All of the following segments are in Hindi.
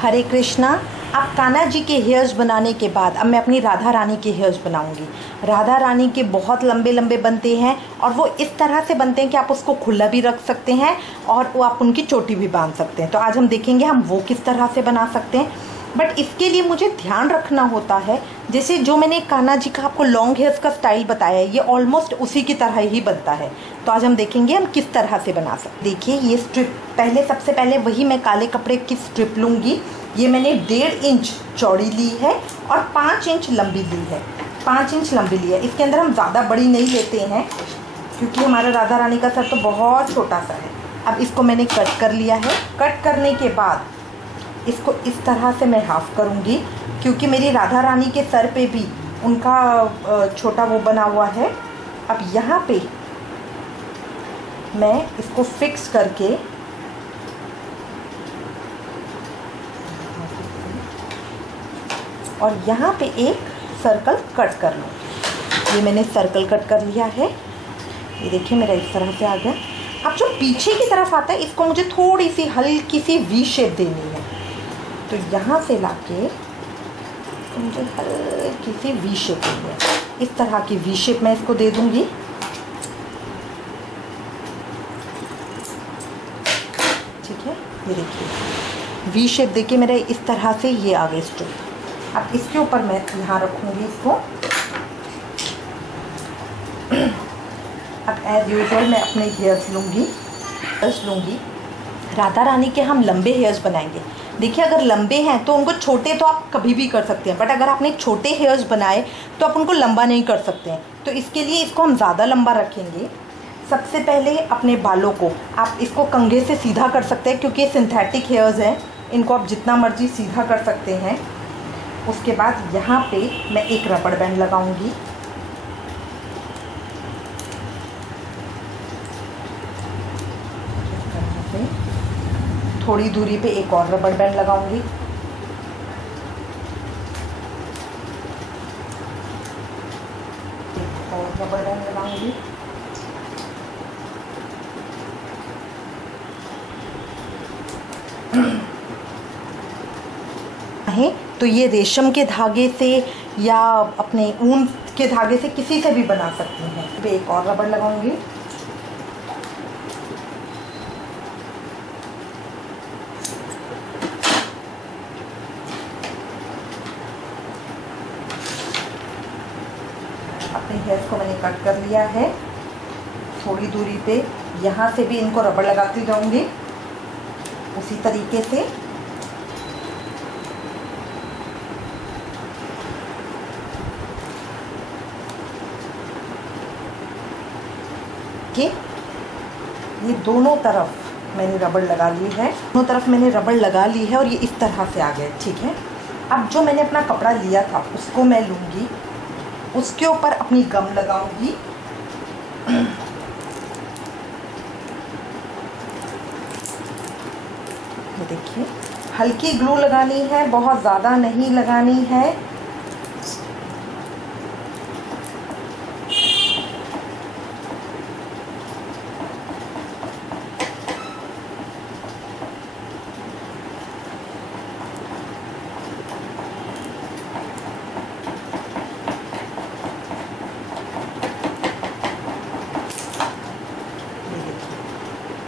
हरे कृष्णा। अब कान्हा जी के हेयर्स बनाने के बाद अब मैं अपनी राधा रानी के हेयर्स बनाऊंगी। राधा रानी के बहुत लंबे लंबे बनते हैं और वो इस तरह से बनते हैं कि आप उसको खुला भी रख सकते हैं और वो आप उनकी चोटी भी बांध सकते हैं। तो आज हम देखेंगे हम वो किस तरह से बना सकते हैं। बट इसके लिए मुझे ध्यान रखना होता है, जैसे जो मैंने कान्हा जी का आपको लॉन्ग हेयर्स का स्टाइल बताया है, ये ऑलमोस्ट उसी की तरह ही बनता है। तो आज हम देखेंगे हम किस तरह से बना सकते। देखिए ये स्ट्रिप, सबसे पहले वही मैं काले कपड़े की स्ट्रिप लूँगी। ये मैंने 1.5 इंच चौड़ी ली है और 5 इंच लंबी ली है। 5 इंच लंबी ली है। इसके अंदर हम ज़्यादा बड़ी नहीं लेते हैं क्योंकि हमारा राधा रानी का सर तो बहुत छोटा सा है। अब इसको मैंने कट कर लिया है। कट करने के बाद इसको इस तरह से मैं हाफ करूँगी क्योंकि मेरी राधा रानी के सर पे भी उनका छोटा वो बना हुआ है। अब यहाँ पे मैं इसको फिक्स करके और यहाँ पे एक सर्कल कट कर लूँ। ये मैंने सर्कल कट कर लिया है। ये देखिए मेरा इस तरह से आ गया। अब जो पीछे की तरफ आता है इसको मुझे थोड़ी सी हल्की सी वी शेप देनी है। तो यहाँ से लाके मुझे हल्की सी वी शेप देनी है। इस तरह की वी शेप मैं इसको दे दूँगी। ठीक है, ये देखिए वी शेप देके मेरा इस तरह से ये आ गई स्ट्रिप। अब इसके ऊपर मैं यहाँ रखूँगी इसको। अब एज यूजुअल मैं अपने हेयर्स लूँगी। राधा रानी के हम लंबे हेयर्स बनाएंगे। देखिए अगर लंबे हैं तो उनको छोटे तो आप कभी भी कर सकते हैं, बट अगर आपने छोटे हेयर्स बनाए तो आप उनको लंबा नहीं कर सकते हैं। तो इसके लिए इसको हम ज़्यादा लंबा रखेंगे। सबसे पहले अपने बालों को आप इसको कंघे से सीधा कर सकते हैं क्योंकि ये सिंथेटिक हेयर्स हैं, इनको आप जितना मर्जी सीधा कर सकते हैं। उसके बाद यहाँ पे मैं एक रबड़ बैंड लगाऊंगी। थोड़ी दूरी पे एक और रबड़ बैंड लगाऊंगी। एक और रबड़ बैंड लगाऊंगी। तो ये रेशम के धागे से या अपने ऊन के धागे से किसी से भी बना सकते हैं। मैं एक और रबड़ लगाऊंगी। अपने हेयर्स को मैंने कट कर लिया है। थोड़ी दूरी पे यहाँ से भी इनको रबड़ लगाती जाऊंगी उसी तरीके से। ये दोनों तरफ मैंने रबड़ लगा ली है। दोनों तरफ मैंने रबड़ लगा ली है और ये इस तरह से आ गए। ठीक है, अब जो मैंने अपना कपड़ा लिया था उसको मैं लूँगी, उसके ऊपर अपनी गम लगाऊंगी। ये देखिए हल्की ग्लू लगानी है, बहुत ज़्यादा नहीं लगानी है।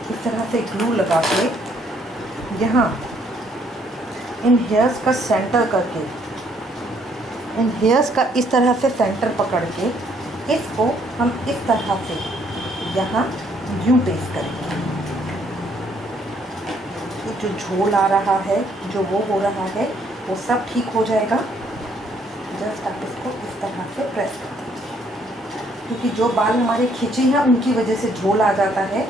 इस तरह से ग्लू लगा के यहाँ इन हेयर्स का सेंटर करके, इन हेयर्स का इस तरह से सेंटर पकड़ के इसको हम इस तरह से यहाँ यूं पेस्ट करेंगे। ये जो झोल आ रहा है, जो वो हो रहा है, वो सब ठीक हो जाएगा। जस्ट आप इसको इस तरह से प्रेस कर दीजिए क्योंकि जो बाल हमारे खींचे हैं उनकी वजह से झोल आ जाता है।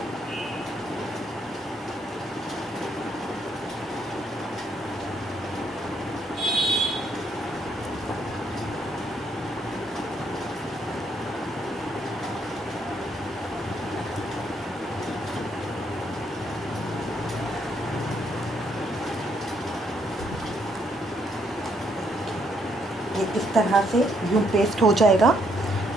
ये इस तरह से यूं पेस्ट हो जाएगा।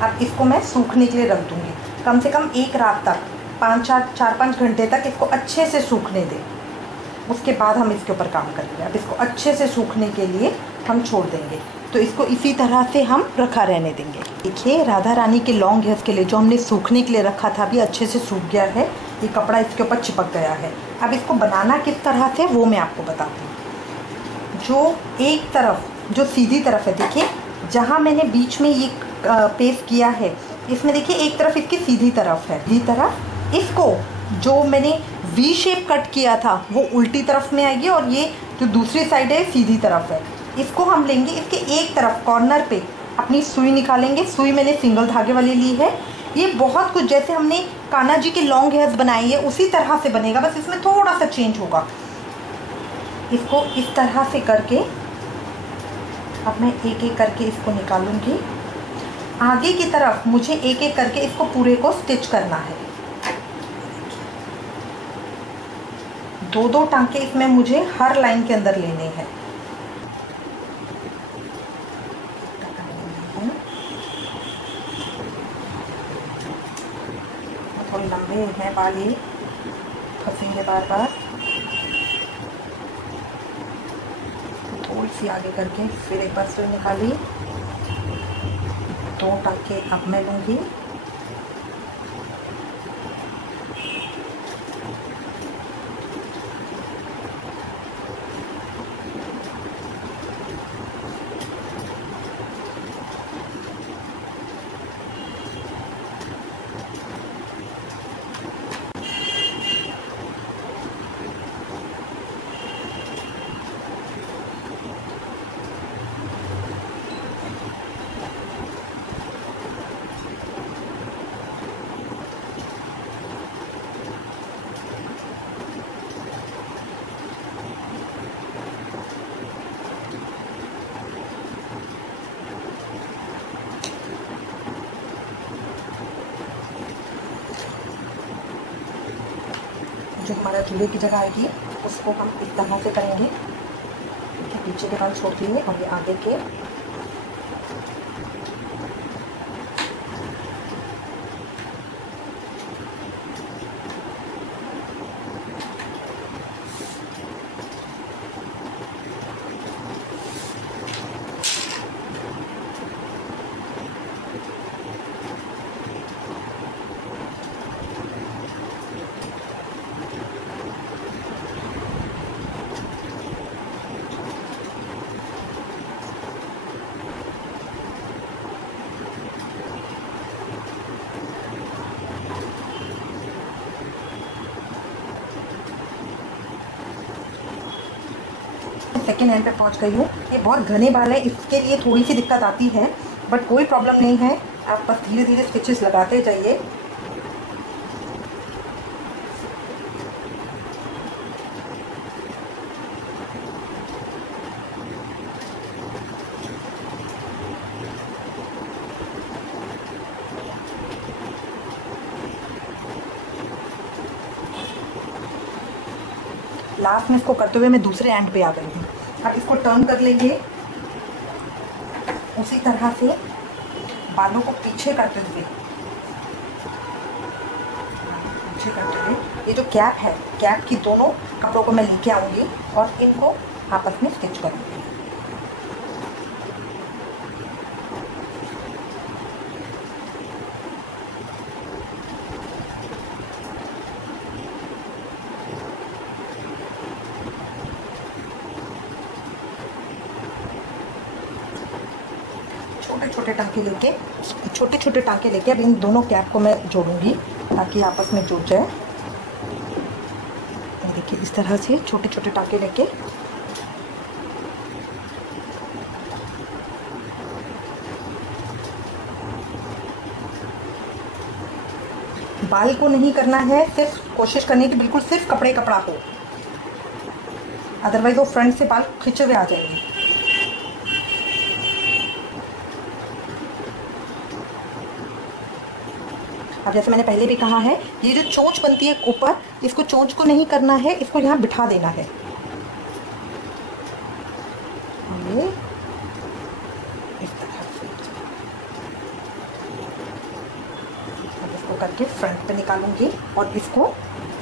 अब इसको मैं सूखने के लिए रख दूँगी। कम से कम एक रात तक, 4-5 घंटे तक इसको अच्छे से सूखने दें। उसके बाद हम इसके ऊपर काम करेंगे। अब इसको अच्छे से सूखने के लिए हम छोड़ देंगे, तो इसको इसी तरह से हम रखा रहने देंगे। देखिए राधा रानी के लॉन्ग हेयर्स के लिए जो हमने सूखने के लिए रखा था अभी अच्छे से सूख गया है, ये कपड़ा इसके ऊपर चिपक गया है। अब इसको बनाना किस तरह से वो मैं आपको बताती हूँ। जो एक तरफ जो सीधी तरफ है, देखिए जहाँ मैंने बीच में ये पेस्ट किया है, इसमें देखिए एक तरफ इसकी सीधी तरफ है, सीधी तरफ इसको जो मैंने वी शेप कट किया था वो उल्टी तरफ में आएगी, और ये जो दूसरी साइड है सीधी तरफ है। इसको हम लेंगे, इसके एक तरफ कॉर्नर पे अपनी सुई निकालेंगे। सुई मैंने सिंगल धागे वाली ली है। ये बहुत कुछ जैसे हमने कान्हा जी के लॉन्ग हेयर्स बनाए हैं उसी तरह से बनेगा, बस इसमें थोड़ा सा चेंज होगा। इसको इस तरह से करके अब मैं एक एक करके इसको निकालूंगी। आगे की तरफ मुझे एक एक करके इसको पूरे को स्टिच करना है। दो दो टांके इसमें मुझे हर लाइन के अंदर लेने हैं। थोड़े लंबे हैं बाल, ये फंसेंगे बार बार। थोड़ी सी आगे करके फिर एक बार सुई निकाली। दो टांके अब मैं लूँगी। जो हमारा झूले की जगह आएगी उसको हम इस तरह से करेंगे कि पीछे के बाल छोड़ देंगे और ये आगे के। सेकेंड हैंड पे पहुंच गई हूँ। ये बहुत घने बाल है, इसके लिए थोड़ी सी दिक्कत आती है, बट कोई प्रॉब्लम नहीं है। आप बस धीरे धीरे स्टिचेस लगाते जाइए। लास्ट में इसको करते हुए मैं दूसरे एंड पे आ गई हूँ। अब इसको टर्न कर लेंगे उसी तरह से, बालों को पीछे करते हुए ये जो कैप है, कैप की दोनों कपड़ों को मैं लेके आऊँगी और इनको आपस में स्टिच करूँगी। छोटे छोटे टांके लेके अब इन दोनों कैप को मैं जोड़ूंगी ताकि आपस में जुड़ जाए। देखिए इस तरह से छोटे छोटे टांके लेके बाल को नहीं करना है, सिर्फ कोशिश करनी है कि बिल्कुल सिर्फ कपड़े कपड़ा हो, अदरवाइज वो फ्रंट से बाल खिंचे हुए आ जाएंगे। अब जैसे मैंने पहले भी कहा है, ये जो चोंच बनती है ऊपर, इसको चोंच को नहीं करना है, इसको यहाँ बिठा देना है। ये इस तरह से अब इसको करके फ्रंट पे निकालूंगी और इसको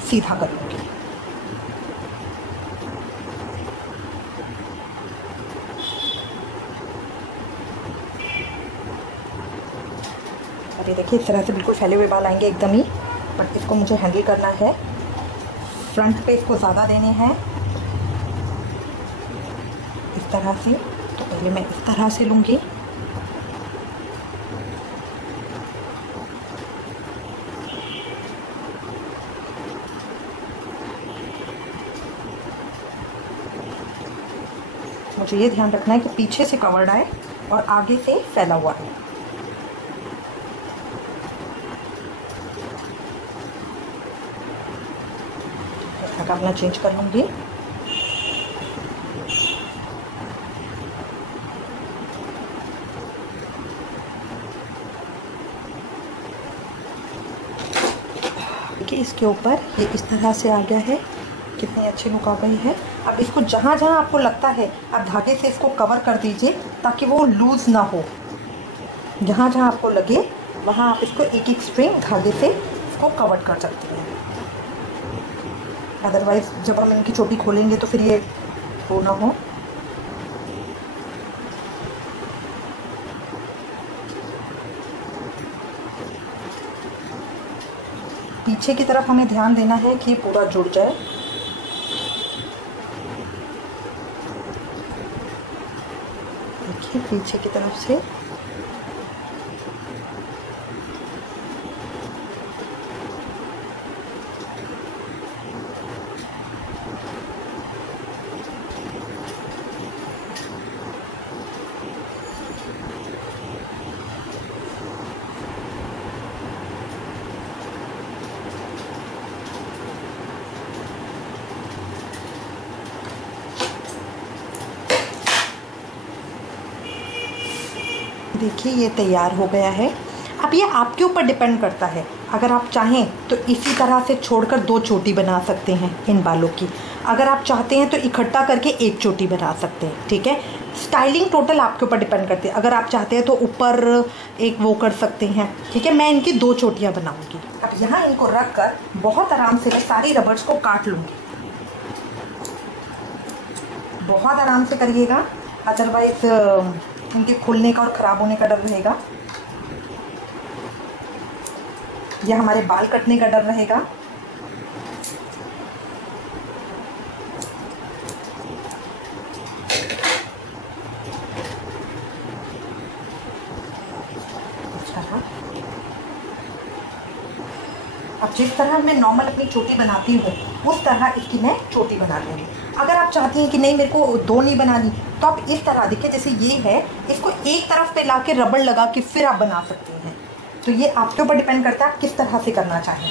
सीधा करूंगी। अरे देखिए इस तरह से बिल्कुल फैले हुए बाल आएंगे एकदम ही, बट इसको मुझे हैंडल करना है। फ्रंट पे इसको ज़्यादा देने हैं इस तरह से। तो पहले मैं इस तरह से लूँगी, मुझे ये ध्यान रखना है कि पीछे से कवर्ड आए और आगे से फैला हुआ है। ऐसा अपना चेंज कर लूँगी। देखिए इसके ऊपर ये इस तरह से आ गया है, कितनी अच्छी लुक आ गई है। अब इसको जहाँ जहाँ आपको लगता है आप धागे से इसको कवर कर दीजिए ताकि वो लूज़ ना हो। जहाँ जहाँ आपको लगे वहाँ आप इसको एक एक स्ट्रिंग धागे से इसको कवर कर सकते हैं। अदरवाइज़ जब हम इनकी चोटी खोलेंगे तो फिर ये वो ना हो। पीछे की तरफ हमें ध्यान देना है कि ये पूरा जुड़ जाए। देखिए पीछे की तरफ से देखिए ये तैयार हो गया है। अब ये आपके ऊपर डिपेंड करता है, अगर आप चाहें तो इसी तरह से छोड़कर 2 चोटी बना सकते हैं इन बालों की। अगर आप चाहते हैं तो इकट्ठा करके 1 चोटी बना सकते हैं, ठीक है। स्टाइलिंग टोटल आपके ऊपर डिपेंड करती है। अगर आप चाहते हैं तो ऊपर एक वो कर सकते हैं, ठीक है। मैं इनकी 2 चोटियाँ बनाऊँगी। अब यहाँ इनको रख कर बहुत आराम से मैं सारी रबर्स को काट लूँगी। बहुत आराम से करिएगा, अदरवाइज़ इनके खुलने का और ख़राब होने का डर रहेगा, या हमारे बाल कटने का डर रहेगा। अब जिस तरह मैं नॉर्मल अपनी चोटी बनाती हूँ उस तरह इसकी मैं चोटी बना लूँगी। अगर आप चाहती हैं कि नहीं मेरे को 2 नहीं बनानी, तो आप इस तरह देखिए, जैसे ये है, इसको एक तरफ पे लाके रबड़ लगा के फिर आप बना सकते हैं। तो ये आपके ऊपर डिपेंड करता है आप किस तरह से करना चाहें।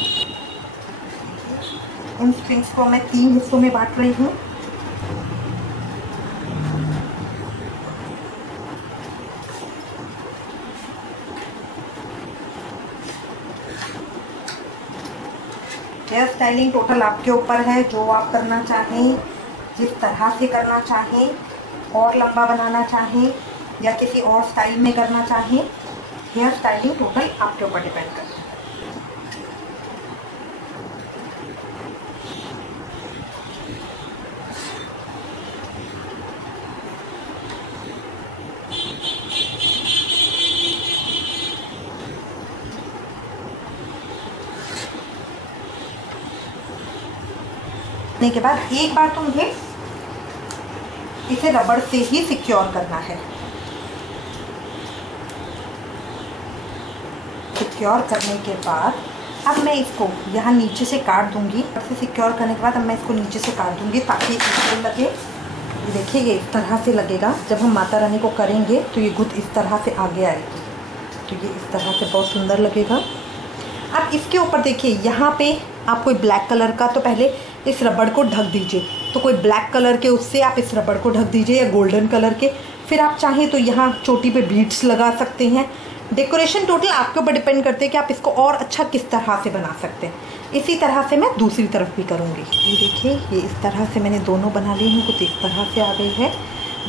इन स्ट्रिंग्स को मैं 3 हिस्सों में बांट रही हूँ। हेयर स्टाइलिंग टोटल आपके ऊपर है, जो आप करना चाहें, जिस तरह से करना चाहें, और लंबा बनाना चाहें या किसी और स्टाइल में करना चाहें, हेयर स्टाइलिंग टोटल आपके ऊपर डिपेंड करता है। के बाद एक बार तो मुझे इसे रबड़ से ही सिक्योर करना है। सिक्योर करने के बाद अब मैं इसको यहाँ नीचे से काट दूंगी। इसे सिक्योर करने के बाद अब मैं इसको नीचे से काट दूंगी ताकि इसको लगे। देखिए ये इस तरह से लगेगा। जब हम माता रानी को करेंगे तो ये गुत्त इस तरह से आगे आएगी, तो ये इस तरह से बहुत सुंदर लगेगा। अब इसके ऊपर देखिए यहाँ पे आप कोई ब्लैक कलर का, तो पहले इस रबड़ को ढक दीजिए। तो कोई ब्लैक कलर के उससे आप इस रबड़ को ढक दीजिए, या गोल्डन कलर के। फिर आप चाहें तो यहाँ चोटी पे बीड्स लगा सकते हैं। डेकोरेशन टोटल आपके ऊपर डिपेंड करते हैं कि आप इसको और अच्छा किस तरह से बना सकते हैं। इसी तरह से मैं दूसरी तरफ भी करूँगी। ये देखिए ये इस तरह से मैंने दोनों बना ली हैं, कुछ इस तरह से आ गई है।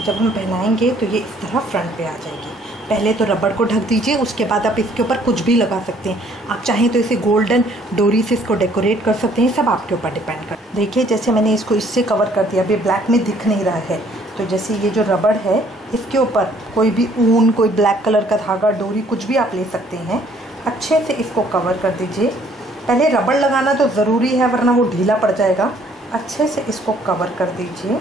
जब हम पहनाएंगे तो ये इस तरह फ्रंट पे आ जाएगी। पहले तो रबड़ को ढक दीजिए, उसके बाद आप इसके ऊपर कुछ भी लगा सकते हैं। आप चाहें तो इसे गोल्डन डोरी से इसको डेकोरेट कर सकते हैं, सब आपके ऊपर डिपेंड कर। देखिए जैसे मैंने इसको इससे कवर कर दिया, अभी ब्लैक में दिख नहीं रहा है। तो जैसे ये जो रबड़ है इसके ऊपर कोई भी ऊन, कोई ब्लैक कलर का धागा, डोरी, कुछ भी आप ले सकते हैं। अच्छे से इसको कवर कर दीजिए। पहले रबड़ लगाना तो ज़रूरी है वरना वो ढीला पड़ जाएगा। अच्छे से इसको कवर कर दीजिए।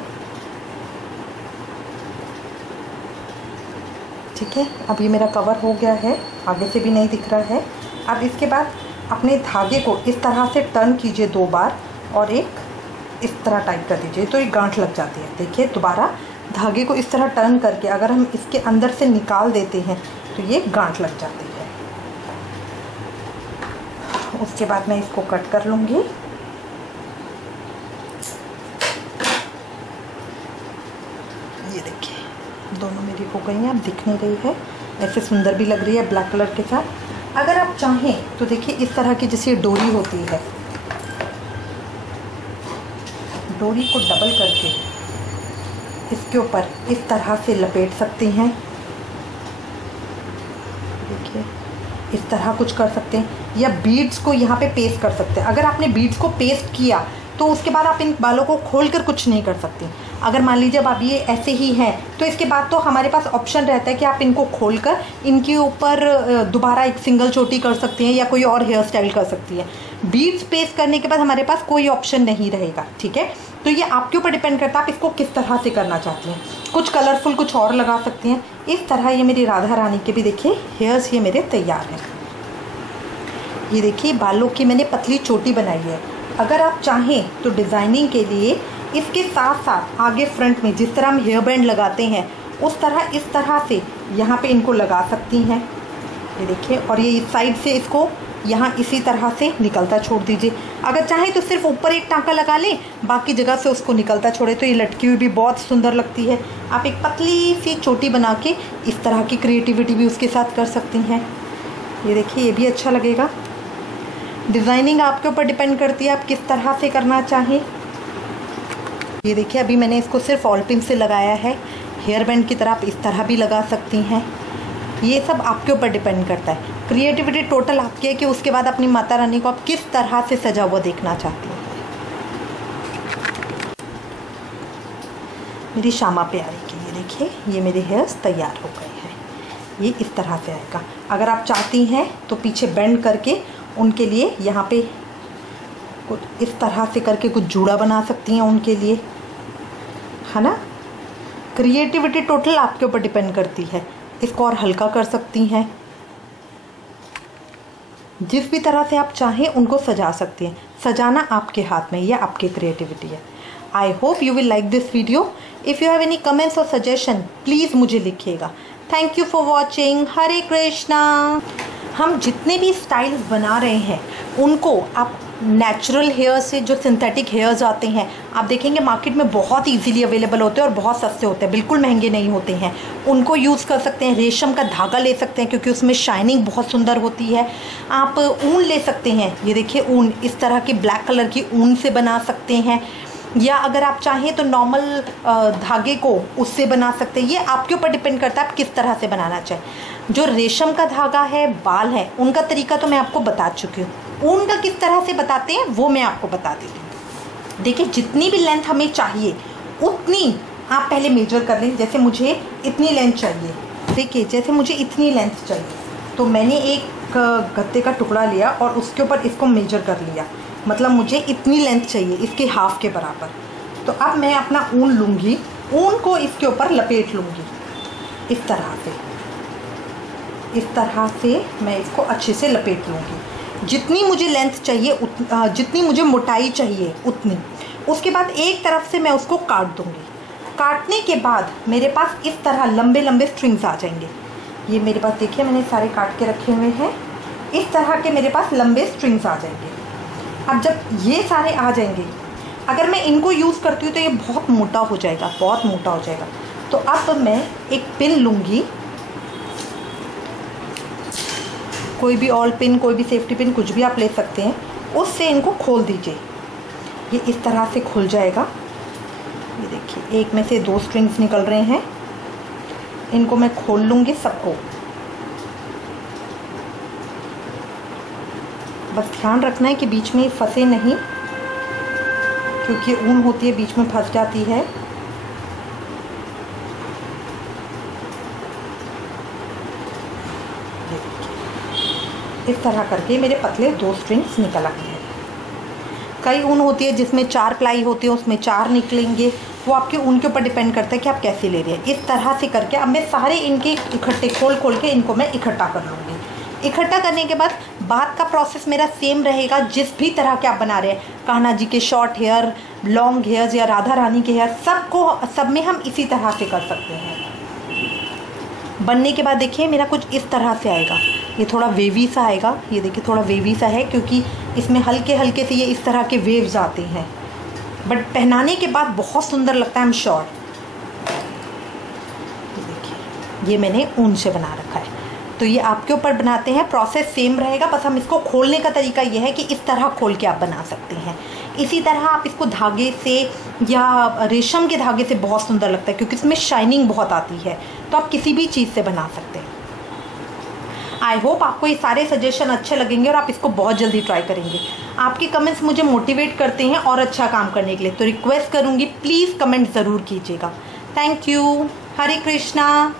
ठीक है, अब ये मेरा कवर हो गया है, आगे से भी नहीं दिख रहा है। अब इसके बाद अपने धागे को इस तरह से टर्न कीजिए 2 बार और एक इस तरह टाइट कर दीजिए, तो ये गांठ लग जाती है। देखिए, दोबारा धागे को इस तरह टर्न करके अगर हम इसके अंदर से निकाल देते हैं तो ये गांठ लग जाती है। उसके बाद मैं इसको कट कर लूँगी। ये देखिए, दोनों मेरी हो गई हैं, अब दिख नहीं रही है, ऐसे सुंदर भी लग रही है ब्लैक कलर के साथ। अगर आप चाहें तो देखिए इस तरह की जैसे डोरी होती है, डोरी को डबल करके इसके ऊपर इस तरह से लपेट सकती हैं। देखिए, इस तरह कुछ कर सकते हैं, या बीड्स को यहाँ पे पेस्ट कर सकते हैं। अगर आपने बीड्स को पेस्ट किया तो उसके बाद आप इन बालों को खोलकर कुछ नहीं कर सकते। अगर मान लीजिए अब आप ये ऐसे ही हैं तो इसके बाद तो हमारे पास ऑप्शन रहता है कि आप इनको खोलकर इनके ऊपर दोबारा एक सिंगल चोटी कर सकती हैं या कोई और हेयर स्टाइल कर सकती है। बीड्स पेस्ट करने के बाद हमारे पास कोई ऑप्शन नहीं रहेगा। ठीक है, तो ये आपके ऊपर डिपेंड करता है आप इसको किस तरह से करना चाहती हैं। कुछ कलरफुल कुछ और लगा सकती हैं। इस तरह ये मेरी राधा रानी के भी देखिए हेयर्स ये मेरे तैयार हैं। ये देखिए, बालों की मैंने पतली चोटी बनाई है। अगर आप चाहें तो डिज़ाइनिंग के लिए इसके साथ साथ आगे फ्रंट में जिस तरह हम हेयर बैंड लगाते हैं उस तरह इस तरह से यहाँ पे इनको लगा सकती हैं। ये देखिए, और ये इस साइड से इसको यहाँ इसी तरह से निकलता छोड़ दीजिए। अगर चाहें तो सिर्फ ऊपर एक टाँका लगा लें, बाकी जगह से उसको निकलता छोड़े, तो ये लटकी हुई भी बहुत सुंदर लगती है। आप एक पतली सी चोटी बना के इस तरह की क्रिएटिविटी भी उसके साथ कर सकती हैं। ये देखिए, ये भी अच्छा लगेगा। डिज़ाइनिंग आपके ऊपर डिपेंड करती है आप किस तरह से करना चाहें। ये देखिए, अभी मैंने इसको सिर्फ ऑल पिन से लगाया है। हेयर बैंड की तरह आप इस तरह भी लगा सकती हैं। ये सब आपके ऊपर डिपेंड करता है। क्रिएटिविटी टोटल आपकी है कि उसके बाद अपनी माता रानी को आप किस तरह से सजा हुआ देखना चाहती हैं। मेरी श्यामा प्यारी की ये देखिए, ये मेरे हेयर्स तैयार हो गए हैं। ये इस तरह से आएगा। अगर आप चाहती हैं तो पीछे बेंड करके उनके लिए यहाँ पे कुछ इस तरह से करके कुछ जूड़ा बना सकती हैं उनके लिए, है ना। क्रिएटिविटी टोटल आपके ऊपर डिपेंड करती है। इसको और हल्का कर सकती हैं, जिस भी तरह से आप चाहें उनको सजा सकती हैं। सजाना आपके हाथ में, यह आपकी क्रिएटिविटी है। I hope you will like this video. If you have any comments और सजेशन प्लीज़ मुझे लिखिएगा। Thank you for watching. Hare Krishna. हम जितने भी स्टाइल्स बना रहे हैं उनको आप नेचुरल हेयर से, जो सिंथेटिक हेयर्स आते हैं आप देखेंगे मार्केट में बहुत इजीली अवेलेबल होते हैं और बहुत सस्ते होते हैं, बिल्कुल महंगे नहीं होते हैं। उनको यूज़ कर सकते हैं। रेशम का धागा ले सकते हैं क्योंकि उसमें शाइनिंग बहुत सुंदर होती है। आप ऊन ले सकते हैं। ये देखिए, ऊन इस तरह की ब्लैक कलर की ऊन से बना सकते हैं, या अगर आप चाहें तो नॉर्मल धागे को उससे बना सकते हैं। ये आपके ऊपर डिपेंड करता है आप किस तरह से बनाना चाहें। जो रेशम का धागा है, बाल है, उनका तरीका तो मैं आपको बता चुकी हूँ। ऊन का किस तरह से बताते हैं वो मैं आपको बता देती हूँ। देखिए, जितनी भी लेंथ हमें चाहिए उतनी आप पहले मेजर कर लें। जैसे मुझे इतनी लेंथ चाहिए, देखिए जैसे मुझे इतनी लेंथ चाहिए तो मैंने एक गत्ते का टुकड़ा लिया और उसके ऊपर इसको मेजर कर लिया। मतलब मुझे इतनी लेंथ चाहिए, इसके हाफ के बराबर। तो अब मैं अपना ऊन लूँगी, ऊन को इसके ऊपर लपेट लूँगी इस तरह से। इस तरह से मैं इसको अच्छे से लपेट लूँगी। जितनी मुझे लेंथ चाहिए जितनी मुझे मोटाई चाहिए उतनी। उसके बाद एक तरफ से मैं उसको काट दूँगी। काटने के बाद मेरे पास इस तरह लंबे लंबे स्ट्रिंग्स आ जाएंगे। ये मेरे पास देखिए मैंने सारे काट के रखे हुए हैं। इस तरह के मेरे पास लंबे स्ट्रिंग्स आ जाएंगे। अब जब ये सारे आ जाएंगे, अगर मैं इनको यूज़ करती हूँ तो ये बहुत मोटा हो जाएगा, बहुत मोटा हो जाएगा। तो अब मैं एक पिन लूँगी, कोई भी ऑल पिन, कोई भी सेफ्टी पिन, कुछ भी आप ले सकते हैं। उससे इनको खोल दीजिए। ये इस तरह से खुल जाएगा। ये देखिए, एक में से 2 स्ट्रिंग्स निकल रहे हैं। इनको मैं खोल लूँगी सबको। बस ध्यान रखना है कि बीच में फंसे नहीं, क्योंकि ऊन होती है बीच में फंस जाती है। इस तरह करके मेरे पतले 2 स्ट्रिंग्स निकल आए हैं। कई ऊन होती है जिसमें 4 प्लाई होती है, उसमें 4 निकलेंगे, वो आपके ऊन के ऊपर डिपेंड करता है कि आप कैसे ले रहे हैं। इस तरह से करके अब मैं सारे इनके इकट्ठे खोल के इनको मैं इकट्ठा कर लूँगी। इकट्ठा करने के बाद का प्रोसेस मेरा सेम रहेगा। जिस भी तरह के आप बना रहे हैं, कान्हा जी के शॉर्ट हेयर, लॉन्ग हेयर्स या राधा रानी के हेयर, सब में हम इसी तरह से कर सकते हैं। बनने के बाद देखिए मेरा कुछ इस तरह से आएगा। ये थोड़ा वेवी सा आएगा, ये देखिए थोड़ा वेवी सा है क्योंकि इसमें हल्के हल्के से ये इस तरह के वेव्स आते हैं, बट पहनाने के बाद बहुत सुंदर लगता है। हम शॉर्ट, ये देखिए ये मैंने ऊन से बना रखा है। तो ये आपके ऊपर बनाते हैं, प्रोसेस सेम रहेगा, बस हम इसको खोलने का तरीका ये है कि इस तरह खोल के आप बना सकते हैं। इसी तरह आप इसको धागे से या रेशम के धागे से बहुत सुंदर लगता है क्योंकि इसमें शाइनिंग बहुत आती है, तो आप किसी भी चीज़ से बना सकते हैं। आई होप आपको ये सारे सजेशन अच्छे लगेंगे और आप इसको बहुत जल्दी ट्राई करेंगे। आपके कमेंट्स मुझे मोटिवेट करते हैं और अच्छा काम करने के लिए, तो रिक्वेस्ट करूँगी प्लीज़ कमेंट ज़रूर कीजिएगा। Thank you. हरे कृष्णा।